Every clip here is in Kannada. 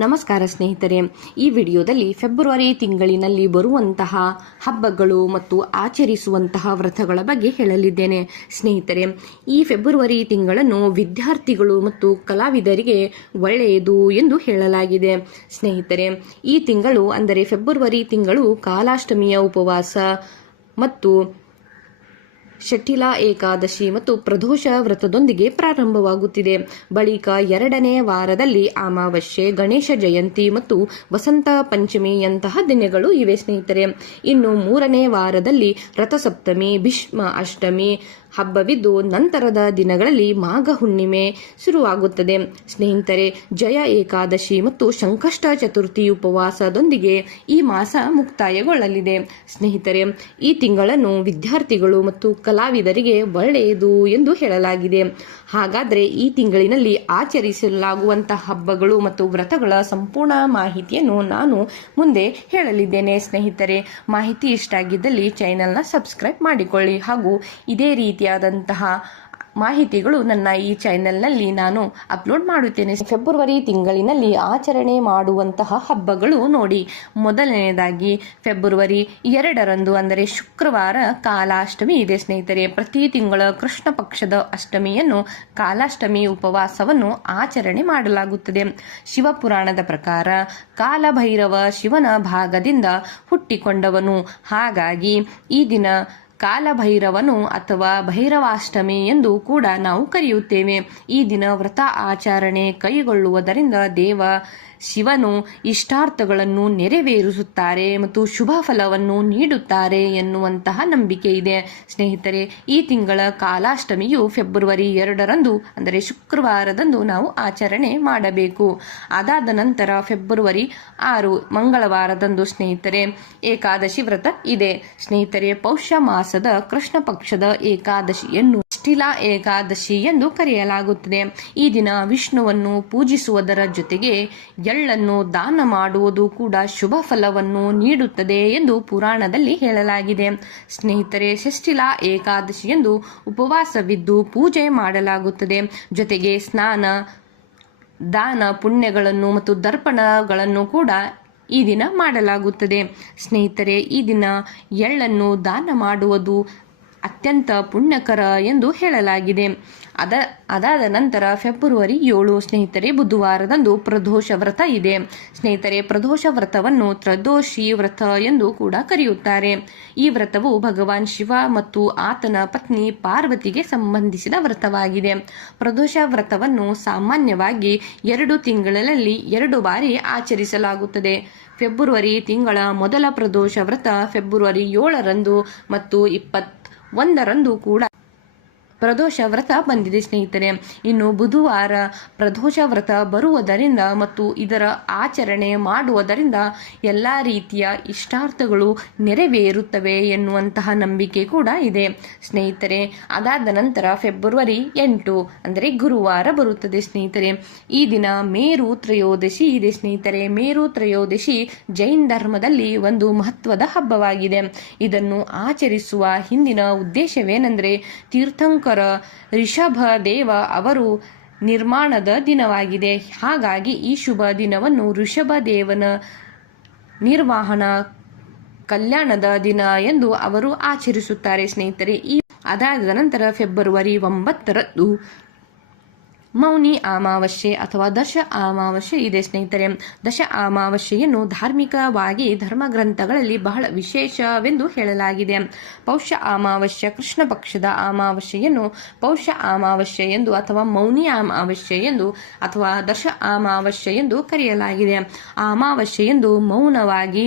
ನಮಸ್ಕಾರ ಸ್ನೇಹಿತರೆ, ಈ ವಿಡಿಯೋದಲ್ಲಿ ಫೆಬ್ರವರಿ ತಿಂಗಳಿನಲ್ಲಿ ಬರುವಂತಹ ಹಬ್ಬಗಳು ಮತ್ತು ಆಚರಿಸುವಂತಹ ವ್ರತಗಳ ಬಗ್ಗೆ ಹೇಳಲಿದ್ದೇನೆ. ಸ್ನೇಹಿತರೆ, ಈ ಫೆಬ್ರವರಿ ತಿಂಗಳನ್ನು ವಿದ್ಯಾರ್ಥಿಗಳು ಮತ್ತು ಕಲಾವಿದರಿಗೆ ಒಳ್ಳೆಯದು ಎಂದು ಹೇಳಲಾಗಿದೆ. ಸ್ನೇಹಿತರೆ, ಈ ತಿಂಗಳು ಅಂದರೆ ಫೆಬ್ರವರಿ ತಿಂಗಳು ಕಾಲಾಷ್ಟಮಿಯ ಉಪವಾಸ ಮತ್ತು ಶಟಿಲಾ ಏಕಾದಶಿ ಮತ್ತು ಪ್ರದೋಷ ವ್ರತದೊಂದಿಗೆ ಪ್ರಾರಂಭವಾಗುತ್ತಿದೆ. ಬಳಿಕ ಎರಡನೇ ವಾರದಲ್ಲಿ ಅಮಾವಾಸ್ಯೆ, ಗಣೇಶ ಜಯಂತಿ ಮತ್ತು ವಸಂತ ಪಂಚಮಿಯಂತಹ ದಿನಗಳು ಇವೆ ಸ್ನೇಹಿತರೆ. ಇನ್ನು ಮೂರನೇ ವಾರದಲ್ಲಿ ರಥಸಪ್ತಮಿ, ಭೀಷ್ಮ ಅಷ್ಟಮಿ ಹಬ್ಬವಿದ್ದು ನಂತರದ ದಿನಗಳಲ್ಲಿ ಮಾಘ ಹುಣ್ಣಿಮೆ ಶುರುವಾಗುತ್ತದೆ. ಸ್ನೇಹಿತರೆ, ಜಯ ಏಕಾದಶಿ ಮತ್ತು ಸಂಕಷ್ಟ ಚತುರ್ಥಿ ಉಪವಾಸದೊಂದಿಗೆ ಈ ಮಾಸ ಮುಕ್ತಾಯಗೊಳ್ಳಲಿದೆ. ಸ್ನೇಹಿತರೆ, ಈ ತಿಂಗಳನ್ನು ವಿದ್ಯಾರ್ಥಿಗಳು ಮತ್ತು ಕಲಾವಿದರಿಗೆ ಒಳ್ಳೆಯದು ಎಂದು ಹೇಳಲಾಗಿದೆ. ಹಾಗಾದರೆ ಈ ತಿಂಗಳಿನಲ್ಲಿ ಆಚರಿಸಲಾಗುವಂತಹ ಹಬ್ಬಗಳು ಮತ್ತು ವ್ರತಗಳ ಸಂಪೂರ್ಣ ಮಾಹಿತಿಯನ್ನು ನಾನು ಮುಂದೆ ಹೇಳಲಿದ್ದೇನೆ. ಸ್ನೇಹಿತರೆ, ಮಾಹಿತಿ ಇಷ್ಟ ಆಗಿದ್ದಲ್ಲಿ ಚಾನೆಲ್ನ ಸಬ್ಸ್ಕ್ರೈಬ್ ಮಾಡಿಕೊಳ್ಳಿ ಹಾಗೂ ಇದೇ ರೀತಿಯಾದಂತಹ ಮಾಹಿತಿಗಳು ನನ್ನ ಈ ಚಾನೆಲ್ನಲ್ಲಿ ನಾನು ಅಪ್ಲೋಡ್ ಮಾಡುತ್ತೇನೆ. ಫೆಬ್ರವರಿ ತಿಂಗಳಿನಲ್ಲಿ ಆಚರಣೆ ಮಾಡುವಂತಹ ಹಬ್ಬಗಳು ನೋಡಿ. ಮೊದಲನೆಯದಾಗಿ ಫೆಬ್ರವರಿ 2ರಂದು ಅಂದರೆ ಶುಕ್ರವಾರ ಕಾಲಾಷ್ಟಮಿ ಇದೆ ಸ್ನೇಹಿತರೆ. ಪ್ರತಿ ತಿಂಗಳ ಕೃಷ್ಣ ಪಕ್ಷದ ಅಷ್ಟಮಿಯನ್ನು ಕಾಲಾಷ್ಟಮಿ ಉಪವಾಸವನ್ನು ಆಚರಣೆ ಮಾಡಲಾಗುತ್ತದೆ. ಶಿವಪುರಾಣದ ಪ್ರಕಾರ ಕಾಲಭೈರವ ಶಿವನ ಭಾಗದಿಂದ ಹುಟ್ಟಿಕೊಂಡವನು. ಹಾಗಾಗಿ ಈ ದಿನ ಕಾಲಭೈರವನು ಅಥವಾ ಭೈರವಾಷ್ಟಮಿ ಎಂದು ಕೂಡ ನಾವು ಕರೆಯುತ್ತೇವೆ. ಈ ದಿನ ವ್ರತ ಆಚರಣೆ ಕೈಗೊಳ್ಳುವುದರಿಂದ ದೇವ ಶಿವನು ಇಷ್ಟಾರ್ಥಗಳನ್ನು ನೆರವೇರಿಸುತ್ತಾರೆ ಮತ್ತು ಶುಭ ಫಲವನ್ನು ನೀಡುತ್ತಾರೆ ಎನ್ನುವಂತಹ ನಂಬಿಕೆ ಇದೆ. ಸ್ನೇಹಿತರೆ, ಈ ತಿಂಗಳ ಕಾಲಾಷ್ಟಮಿಯು ಫೆಬ್ರವರಿ 2ರಂದು ಅಂದರೆ ಶುಕ್ರವಾರದಂದು ನಾವು ಆಚರಣೆ ಮಾಡಬೇಕು. ಅದಾದ ನಂತರ ಫೆಬ್ರವರಿ 6 ಮಂಗಳವಾರದಂದು ಸ್ನೇಹಿತರೆ ಏಕಾದಶಿ ವ್ರತ ಇದೆ. ಸ್ನೇಹಿತರೆ, ಪೌಷ ಮಾಸದ ಕೃಷ್ಣ ಪಕ್ಷದ ಏಕಾದಶಿಯನ್ನು ಶಟಿಲಾ ಏಕಾದಶಿ ಎಂದು ಕರೆಯಲಾಗುತ್ತದೆ. ಈ ದಿನ ವಿಷ್ಣುವನ್ನು ಪೂಜಿಸುವುದರ ಜೊತೆಗೆ ಎಳ್ಳನ್ನು ದಾನ ಮಾಡುವುದು ಕೂಡ ಶುಭ ಫಲವನ್ನು ನೀಡುತ್ತದೆ ಎಂದು ಪುರಾಣದಲ್ಲಿ ಹೇಳಲಾಗಿದೆ. ಸ್ನೇಹಿತರೆ, ಶಟಿಲಾ ಏಕಾದಶಿಯಂದು ಉಪವಾಸವಿದ್ದು ಪೂಜೆ ಮಾಡಲಾಗುತ್ತದೆ. ಜೊತೆಗೆ ಸ್ನಾನ, ದಾನ ಪುಣ್ಯಗಳನ್ನು ಮತ್ತು ದರ್ಪಣಗಳನ್ನು ಕೂಡ ಈ ದಿನ ಮಾಡಲಾಗುತ್ತದೆ. ಸ್ನೇಹಿತರೆ, ಈ ದಿನ ಎಳ್ಳನ್ನು ದಾನ ಮಾಡುವುದು ಅತ್ಯಂತ ಪುಣ್ಯಕರ ಎಂದು ಹೇಳಲಾಗಿದೆ. ಅದಾದ ನಂತರ ಫೆಬ್ರವರಿ 7 ಸ್ನೇಹಿತರೆ ಬುಧವಾರದಂದು ಪ್ರದೋಷ ವ್ರತ ಇದೆ. ಸ್ನೇಹಿತರೆ, ಪ್ರದೋಷ ವ್ರತವನ್ನು ತ್ರಯೋದಶಿ ವ್ರತ ಎಂದು ಕೂಡ ಕರೆಯುತ್ತಾರೆ. ಈ ವ್ರತವು ಭಗವಾನ್ ಶಿವ ಮತ್ತು ಆತನ ಪತ್ನಿ ಪಾರ್ವತಿಗೆ ಸಂಬಂಧಿಸಿದ ವ್ರತವಾಗಿದೆ. ಪ್ರದೋಷ ವ್ರತವನ್ನು ಸಾಮಾನ್ಯವಾಗಿ 2 ತಿಂಗಳಲ್ಲಿ 2 ಬಾರಿ ಆಚರಿಸಲಾಗುತ್ತದೆ. ಫೆಬ್ರವರಿ ತಿಂಗಳ ಮೊದಲ ಪ್ರದೋಷ ವ್ರತ ಫೆಬ್ರವರಿ 7ರಂದು ಮತ್ತು 21ರಂದು ಕೂಡ ಪ್ರದೋಷ ವ್ರತ ಬಂದಿದೆ ಸ್ನೇಹಿತರೆ. ಇನ್ನು ಬುಧವಾರ ಪ್ರದೋಷ ವ್ರತ ಬರುವುದರಿಂದ ಮತ್ತು ಇದರ ಆಚರಣೆ ಮಾಡುವುದರಿಂದ ಎಲ್ಲ ರೀತಿಯ ಇಷ್ಟಾರ್ಥಗಳು ನೆರವೇರುತ್ತವೆ ಎನ್ನುವಂತಹ ನಂಬಿಕೆ ಕೂಡ ಇದೆ ಸ್ನೇಹಿತರೆ. ಅದಾದ ನಂತರ ಫೆಬ್ರವರಿ 8 ಅಂದರೆ ಗುರುವಾರ ಬರುತ್ತದೆ ಸ್ನೇಹಿತರೆ. ಈ ದಿನ ಮೇರು ತ್ರಯೋದಶಿ ಇದೆ ಸ್ನೇಹಿತರೆ. ಮೇರು ತ್ರಯೋದಶಿ ಜೈನ್ ಧರ್ಮದಲ್ಲಿ ಒಂದು ಮಹತ್ವದ ಹಬ್ಬವಾಗಿದೆ. ಇದನ್ನು ಆಚರಿಸುವ ಹಿಂದಿನ ಉದ್ದೇಶವೇನೆಂದರೆ ತೀರ್ಥಂಕರ ರಿಷಭ ದೇವ ಅವರು ನಿರ್ಮಾಣದ ದಿನವಾಗಿದೆ. ಹಾಗಾಗಿ ಈ ಶುಭ ದಿನವನ್ನು ಋಷಭ ದೇವನ ನಿರ್ವಹಣಾ ಕಲ್ಯಾಣದ ದಿನ ಎಂದು ಅವರು ಆಚರಿಸುತ್ತಾರೆ ಸ್ನೇಹಿತರೆ. ಅದಾದ ನಂತರ ಫೆಬ್ರವರಿ 9ರಂದು ಮೌನಿ ಅಮಾವಾಸ್ಯೆ ಅಥವಾ ದಶ ಅಮಾವಾಸ್ಯೆ ಇದೆ ಸ್ನೇಹಿತರೆ. ದಶ ಅಮಾವಾಸ್ಯೆಯನ್ನು ಧಾರ್ಮಿಕವಾಗಿ ಧರ್ಮಗ್ರಂಥಗಳಲ್ಲಿ ಬಹಳ ವಿಶೇಷವೆಂದು ಹೇಳಲಾಗಿದೆ. ಪೌಷ ಅಮಾವಾಸ್ಯೆ ಕೃಷ್ಣ ಪಕ್ಷದ ಅಮಾವಾಸ್ಯೆಯನ್ನು ಪೌಷ ಅಮಾವಾಸ್ಯೆ ಎಂದು ಅಥವಾ ಮೌನಿ ಅಮಾವಾಸ್ಯೆ ಎಂದು ಅಥವಾ ದಶ ಅಮಾವಾಸ್ಯೆ ಎಂದು ಕರೆಯಲಾಗಿದೆ. ಆ ಅಮಾವಾಸ್ಯೆಯೆಂದು ಮೌನವಾಗಿ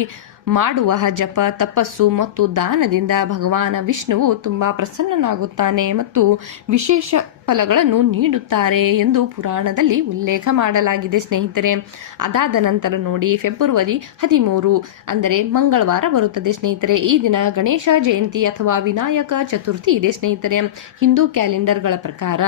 ಮಾಡುವ ಜಪ, ತಪಸ್ಸು ಮತ್ತು ದಾನದಿಂದ ಭಗವಾನ ವಿಷ್ಣುವು ತುಂಬಾ ಪ್ರಸನ್ನನಾಗುತ್ತಾನೆ ಮತ್ತು ವಿಶೇಷ ಫಲಗಳನ್ನು ನೀಡುತ್ತಾರೆ ಎಂದು ಪುರಾಣದಲ್ಲಿ ಉಲ್ಲೇಖ ಮಾಡಲಾಗಿದೆ ಸ್ನೇಹಿತರೆ. ಅದಾದ ನಂತರ ನೋಡಿ ಫೆಬ್ರವರಿ 13 ಅಂದರೆ ಮಂಗಳವಾರ ಬರುತ್ತದೆ ಸ್ನೇಹಿತರೆ. ಈ ದಿನ ಗಣೇಶ ಜಯಂತಿ ಅಥವಾ ವಿನಾಯಕ ಚತುರ್ಥಿ ಇದೆ ಸ್ನೇಹಿತರೆ. ಹಿಂದೂ ಕ್ಯಾಲೆಂಡರ್ಗಳ ಪ್ರಕಾರ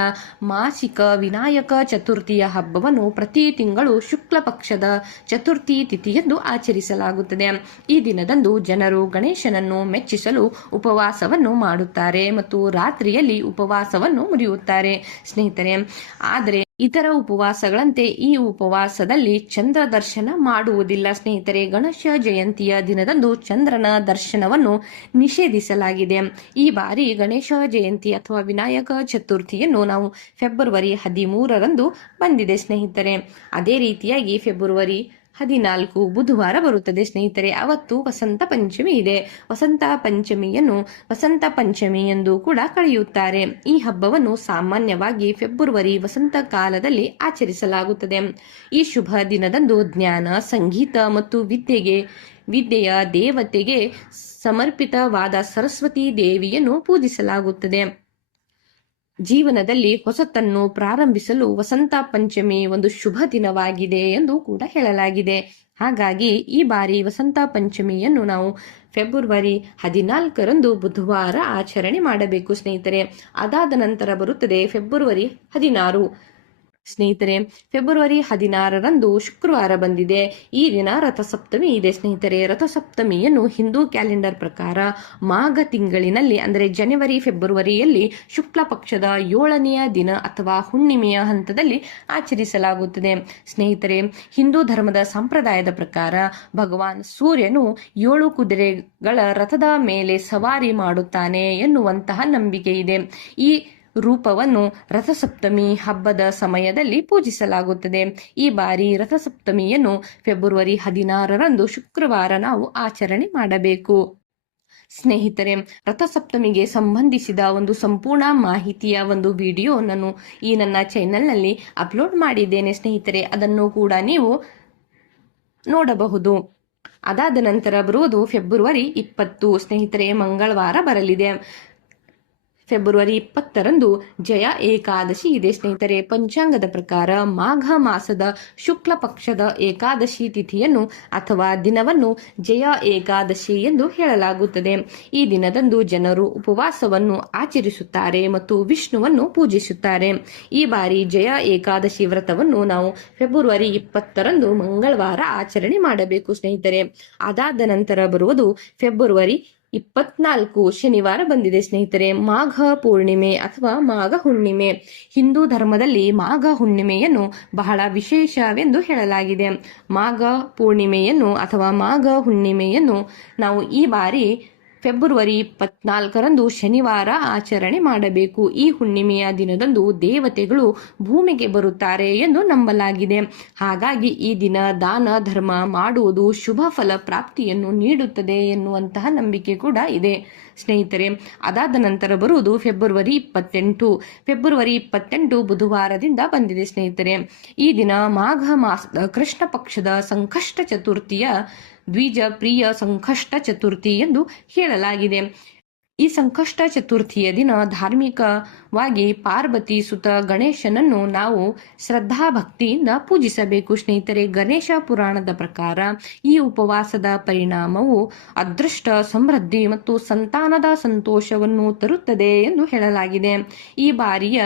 ಮಾಸಿಕ ವಿನಾಯಕ ಚತುರ್ಥಿಯ ಹಬ್ಬವನ್ನು ಪ್ರತಿ ತಿಂಗಳು ಶುಕ್ಲ ಪಕ್ಷದ ಚತುರ್ಥಿ ತಿಥಿಯೆಂದು ಆಚರಿಸಲಾಗುತ್ತದೆ. ಈ ದಿನದಂದು ಜನರು ಗಣೇಶನನ್ನು ಮೆಚ್ಚಿಸಲು ಉಪವಾಸವನ್ನು ಮಾಡುತ್ತಾರೆ ಮತ್ತು ರಾತ್ರಿಯಲ್ಲಿ ಉಪವಾಸವನ್ನು ಮುರಿಯುತ್ತಾರೆ. ಮಾಡುತ್ತಾರೆ ಸ್ನೇಹಿತರೆ. ಆದರೆ ಇತರ ಉಪವಾಸಗಳಂತೆ ಈ ಉಪವಾಸದಲ್ಲಿ ಚಂದ್ರ ದರ್ಶನ ಮಾಡುವುದಿಲ್ಲ ಸ್ನೇಹಿತರೆ. ಗಣೇಶ ಜಯಂತಿಯ ದಿನದಂದು ಚಂದ್ರನ ದರ್ಶನವನ್ನು ನಿಷೇಧಿಸಲಾಗಿದೆ. ಈ ಬಾರಿ ಗಣೇಶ ಜಯಂತಿ ಅಥವಾ ವಿನಾಯಕ ಚತುರ್ಥಿಯನ್ನು ನಾವು ಫೆಬ್ರವರಿ 13ರಂದು ಬಂದಿದೆ ಸ್ನೇಹಿತರೆ. ಅದೇ ರೀತಿಯಾಗಿ ಫೆಬ್ರವರಿ 14 ಬುಧವಾರ ಬರುತ್ತದೆ ಸ್ನೇಹಿತರೆ. ಅವತ್ತು ವಸಂತ ಪಂಚಮಿ ಇದೆ. ವಸಂತ ಪಂಚಮಿಯನ್ನು ವಸಂತ ಪಂಚಮಿ ಎಂದು ಕೂಡ ಕರೆಯುತ್ತಾರೆ. ಈ ಹಬ್ಬವನ್ನು ಸಾಮಾನ್ಯವಾಗಿ ಫೆಬ್ರವರಿ ವಸಂತ ಕಾಲದಲ್ಲಿ ಆಚರಿಸಲಾಗುತ್ತದೆ. ಈ ಶುಭ ದಿನದಂದು ಜ್ಞಾನ, ಸಂಗೀತ ಮತ್ತು ವಿದ್ಯೆಯ ದೇವತೆಗೆ ಸಮರ್ಪಿತವಾದ ಸರಸ್ವತಿ ದೇವಿಯನ್ನು ಪೂಜಿಸಲಾಗುತ್ತದೆ. ಜೀವನದಲ್ಲಿ ಹೊಸತನ್ನು ಪ್ರಾರಂಭಿಸಲು ವಸಂತ ಪಂಚಮಿ ಒಂದು ಶುಭ ದಿನವಾಗಿದೆ ಎಂದು ಕೂಡ ಹೇಳಲಾಗಿದೆ. ಹಾಗಾಗಿ ಈ ಬಾರಿ ವಸಂತ ಪಂಚಮಿಯನ್ನು ನಾವು ಫೆಬ್ರವರಿ 14ರಂದು ಬುಧವಾರ ಆಚರಣೆ ಮಾಡಬೇಕು ಸ್ನೇಹಿತರೆ. ಅದಾದ ನಂತರ ಬರುತ್ತದೆ ಫೆಬ್ರವರಿ 16 ಸ್ನೇಹಿತರೆ. ಫೆಬ್ರವರಿ 16ರಂದು ಶುಕ್ರವಾರ ಬಂದಿದೆ. ಈ ದಿನ ರಥಸಪ್ತಮಿ ಇದೆ ಸ್ನೇಹಿತರೆ. ರಥಸಪ್ತಮಿಯನ್ನು ಹಿಂದೂ ಕ್ಯಾಲೆಂಡರ್ ಪ್ರಕಾರ ಮಾಘ ತಿಂಗಳಿನಲ್ಲಿ ಅಂದರೆ ಜನವರಿ ಫೆಬ್ರವರಿಯಲ್ಲಿ ಶುಕ್ಲ ಪಕ್ಷದ 7ನೆಯ ದಿನ ಅಥವಾ ಹುಣ್ಣಿಮೆಯ ಹಂತದಲ್ಲಿ ಆಚರಿಸಲಾಗುತ್ತದೆ ಸ್ನೇಹಿತರೆ. ಹಿಂದೂ ಧರ್ಮದ ಸಂಪ್ರದಾಯದ ಪ್ರಕಾರ ಭಗವಾನ್ ಸೂರ್ಯನು 7 ಕುದುರೆಗಳ ರಥದ ಮೇಲೆ ಸವಾರಿ ಮಾಡುತ್ತಾನೆ ಎನ್ನುವಂತಹ ನಂಬಿಕೆ ಇದೆ. ಈ ರೂಪವನ್ನು ರಥಸಪ್ತಮಿ ಹಬ್ಬದ ಸಮಯದಲ್ಲಿ ಪೂಜಿಸಲಾಗುತ್ತದೆ. ಈ ಬಾರಿ ರಥಸಪ್ತಮಿಯನ್ನು ಫೆಬ್ರವರಿ 16ರಂದು ಶುಕ್ರವಾರ ನಾವು ಆಚರಣೆ ಮಾಡಬೇಕು ಸ್ನೇಹಿತರೆ. ರಥಸಪ್ತಮಿಗೆ ಸಂಬಂಧಿಸಿದ ಒಂದು ಸಂಪೂರ್ಣ ಮಾಹಿತಿಯ ಒಂದು ವಿಡಿಯೋ ನಾನು ಈ ನನ್ನ ಚಾನೆಲ್ನಲ್ಲಿ ಅಪ್ಲೋಡ್ ಮಾಡಿದ್ದೇನೆ ಸ್ನೇಹಿತರೆ. ಅದನ್ನು ಕೂಡ ನೀವು ನೋಡಬಹುದು. ಅದಾದ ನಂತರ ಬರುವುದು ಫೆಬ್ರವರಿ 20 ಸ್ನೇಹಿತರೆ, ಮಂಗಳವಾರ ಬರಲಿದೆ. ಫೆಬ್ರವರಿ 20ರಂದು ಜಯ ಏಕಾದಶಿ ಇದೆ ಸ್ನೇಹಿತರೆ. ಪಂಚಾಂಗದ ಪ್ರಕಾರ ಮಾಘ ಮಾಸದ ಶುಕ್ಲ ಪಕ್ಷದ ಏಕಾದಶಿ ತಿಥಿಯನ್ನು ಅಥವಾ ದಿನವನ್ನು ಜಯ ಏಕಾದಶಿ ಎಂದು ಹೇಳಲಾಗುತ್ತದೆ. ಈ ದಿನದಂದು ಜನರು ಉಪವಾಸವನ್ನು ಆಚರಿಸುತ್ತಾರೆ ಮತ್ತು ವಿಷ್ಣುವನ್ನು ಪೂಜಿಸುತ್ತಾರೆ. ಈ ಬಾರಿ ಜಯ ಏಕಾದಶಿ ವ್ರತವನ್ನು ನಾವು ಫೆಬ್ರವರಿ 20ರಂದು ಮಂಗಳವಾರ ಆಚರಣೆ ಮಾಡಬೇಕು ಸ್ನೇಹಿತರೆ. ಅದಾದ ನಂತರ ಬರುವುದು ಫೆಬ್ರವರಿ 24 ಶನಿವಾರ ಬಂದಿದೆ ಸ್ನೇಹಿತರೆ. ಮಾಘ ಪೂರ್ಣಿಮೆ ಅಥವಾ ಮಾಘ ಹುಣ್ಣಿಮೆ. ಹಿಂದೂ ಧರ್ಮದಲ್ಲಿ ಮಾಘ ಹುಣ್ಣಿಮೆಯನ್ನು ಬಹಳ ವಿಶೇಷವೆಂದು ಹೇಳಲಾಗಿದೆ. ಮಾಘ ಪೂರ್ಣಿಮೆಯನ್ನು ಅಥವಾ ಮಾಘ ಹುಣ್ಣಿಮೆಯನ್ನು ನಾವು ಈ ಬಾರಿ ಫೆಬ್ರವರಿ 24ರಂದು ಶನಿವಾರ ಆಚರಣೆ ಮಾಡಬೇಕು. ಈ ಹುಣ್ಣಿಮೆಯ ದಿನದಂದು ದೇವತೆಗಳು ಭೂಮಿಗೆ ಬರುತ್ತಾರೆ ಎಂದು ನಂಬಲಾಗಿದೆ. ಹಾಗಾಗಿ ಈ ದಿನ ದಾನ ಧರ್ಮ ಮಾಡುವುದು ಶುಭ ಫಲ ಪ್ರಾಪ್ತಿಯನ್ನು ನೀಡುತ್ತದೆ ಎನ್ನುವಂತಹ ನಂಬಿಕೆ ಕೂಡ ಇದೆ ಸ್ನೇಹಿತರೆ. ಅದಾದ ನಂತರ ಬರುವುದು ಫೆಬ್ರವರಿ 28. ಫೆಬ್ರವರಿ 28 ಬುಧವಾರದಿಂದ ಬಂದಿದೆ ಸ್ನೇಹಿತರೆ. ಈ ದಿನ ಮಾಘ ಮಾಸದ ಕೃಷ್ಣ ಪಕ್ಷದ ಸಂಕಷ್ಟ ಚತುರ್ಥಿಯ ದ್ವಿಜ ಪ್ರಿಯ ಸಂಕಷ್ಟ ಚತುರ್ಥಿ ಎಂದು ಹೇಳಲಾಗಿದೆ. ಈ ಸಂಕಷ್ಟ ಚತುರ್ಥಿಯ ದಿನ ಧಾರ್ಮಿಕವಾಗಿ ಪಾರ್ವತಿ ಸುತ ಗಣೇಶನನ್ನು ನಾವು ಶ್ರದ್ಧಾಭಕ್ತಿಯಿಂದ ಪೂಜಿಸಬೇಕು ಸ್ನೇಹಿತರೆ. ಗಣೇಶ ಪುರಾಣದ ಪ್ರಕಾರ ಈ ಉಪವಾಸದ ಪರಿಣಾಮವು ಅದೃಷ್ಟ, ಸಮೃದ್ಧಿ ಮತ್ತು ಸಂತಾನದ ಸಂತೋಷವನ್ನು ತರುತ್ತದೆ ಎಂದು ಹೇಳಲಾಗಿದೆ. ಈ ಬಾರಿಯ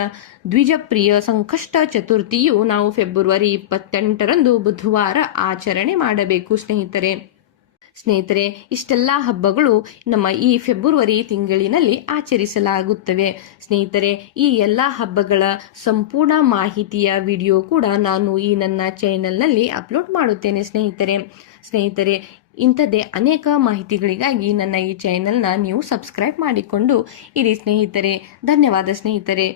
ದ್ವಿಜಪ್ರಿಯ ಸಂಕಷ್ಟ ಚತುರ್ಥಿಯು ನಾವು ಫೆಬ್ರವರಿ 28ರಂದು ಬುಧವಾರ ಆಚರಣೆ ಮಾಡಬೇಕು ಸ್ನೇಹಿತರೆ. ಇಷ್ಟೆಲ್ಲ ಹಬ್ಬಗಳು ನಮ್ಮ ಈ ಫೆಬ್ರವರಿ ತಿಂಗಳಿನಲ್ಲಿ ಆಚರಿಸಲಾಗುತ್ತವೆ ಸ್ನೇಹಿತರೆ. ಈ ಎಲ್ಲ ಹಬ್ಬಗಳ ಸಂಪೂರ್ಣ ಮಾಹಿತಿಯ ವಿಡಿಯೋ ಕೂಡ ನಾನು ಈ ನನ್ನ ಚಾನೆಲ್ನಲ್ಲಿ ಅಪ್ಲೋಡ್ ಮಾಡುತ್ತೇನೆ ಸ್ನೇಹಿತರೆ. ಇಂಥದ್ದೇ ಅನೇಕ ಮಾಹಿತಿಗಳಿಗಾಗಿ ನನ್ನ ಈ ಚಾನೆಲ್ನ ನೀವು ಸಬ್ಸ್ಕ್ರೈಬ್ ಮಾಡಿಕೊಂಡು ಇರಿ ಸ್ನೇಹಿತರೆ. ಧನ್ಯವಾದ ಸ್ನೇಹಿತರೆ.